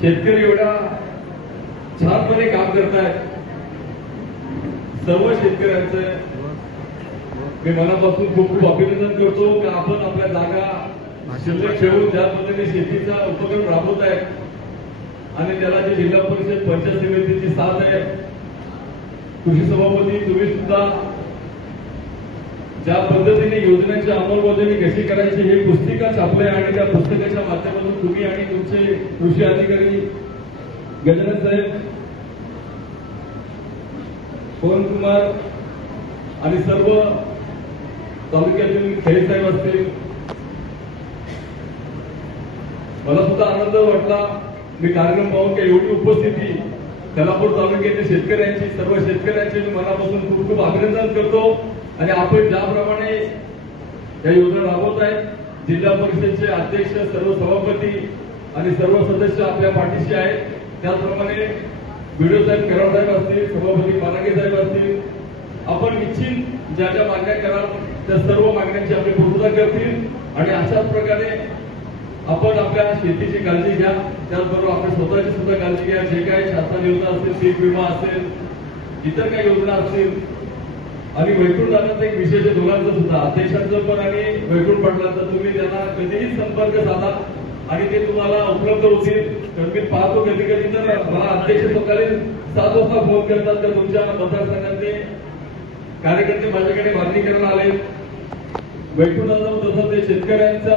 शेतकरी एवढा छानपणे काम करतायत। सर्व शेतकऱ्यांचं मी मनापासून खूप खूप अभिनंदन करतो की आपण आपल्या जागा शिल्लक ठेवून ज्या पद्धतीने शेतीचा उपक्रम राबवत आहेत आणि त्याला जी जिल्हा परिषद पंचायत समितीची साथ आहे, कृषी सभापती तुम्ही सुद्धा ज्या पद्धतीने योजनेची अंमलबजावणी कशी करायची हे पुस्तिका छापलंय आणि त्या पुस्तकाच्या माध्यमातून तुम्ही आणि तुमचे कृषी अधिकारी गजानन साहेब, पवन कुमार आणि सर्व तालुक्यातील खेळ साहेब असतील, मला सुद्धा आनंद वाटला। मी कार्यक्रम पाहून की एवढी उपस्थिती कोल्हापूर तालुक्यातील शेतकऱ्यांची, सर्व शेतकऱ्यांचे मी मनापासून खूप खूप अभिनंदन करतो। आणि आपण ज्याप्रमाणे या योजना राबवत आहेत, जिल्हा परिषदेचे अध्यक्ष, सर्व सभापती आणि सर्व सदस्य आपल्या पाठीशी आहेत, त्याचप्रमाणे बीडीओ साहेब कराड साहेब असतील, सभापती पानागे साहेब असतील, आपण इच्छित ज्या ज्या मागण्या कराल त्या सर्व मागण्यांची आपली पूर्तता करतील आणि अशाच प्रकारे आपण आपल्या शेतीची काळजी घ्या, त्याचबरोबर आपल्या स्वतःची सुद्धा काळजी घ्या। जे काही शासन योजना असतील, पीक विमा असेल, इतर काही योजना असतील, आणि वैकुंठ दादांचा एक विशेष दोघांचं सुद्धा, अध्यक्षांचं पण आणि वैकुंठ पाटलांचं, तुम्ही त्यांना कधीही संपर्क साधा आणि ते तुम्हाला उपलब्ध होतील। तर मी पाहतो कधी कधी तर मला अध्यक्ष सकाळी 7 वाजता फोन करतात तर तुमच्या मतदारसंघातले कार्यकर्ते माझ्याकडे मागणी करायला आले। वैकुंठ दादा तसं ते शेतकऱ्यांच्या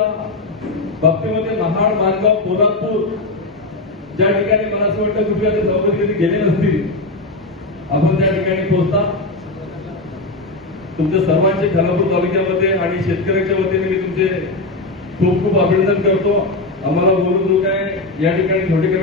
बाबतीमध्ये महाड, मानगाव, पोलादपूर ज्या ठिकाणी मला असं वाटतं कुठल्या सभापती कधी गेले नसतील, आपण त्या ठिकाणी पोहोचता। तुमच्या सर्वांचे कोल्हापूर तालुक्यामध्ये आणि शेतकऱ्यांच्या वतीने मी तुमचे खूप खूप अभिनंदन करतो। आम्हाला बोलून जो काय या ठिकाणी छोटे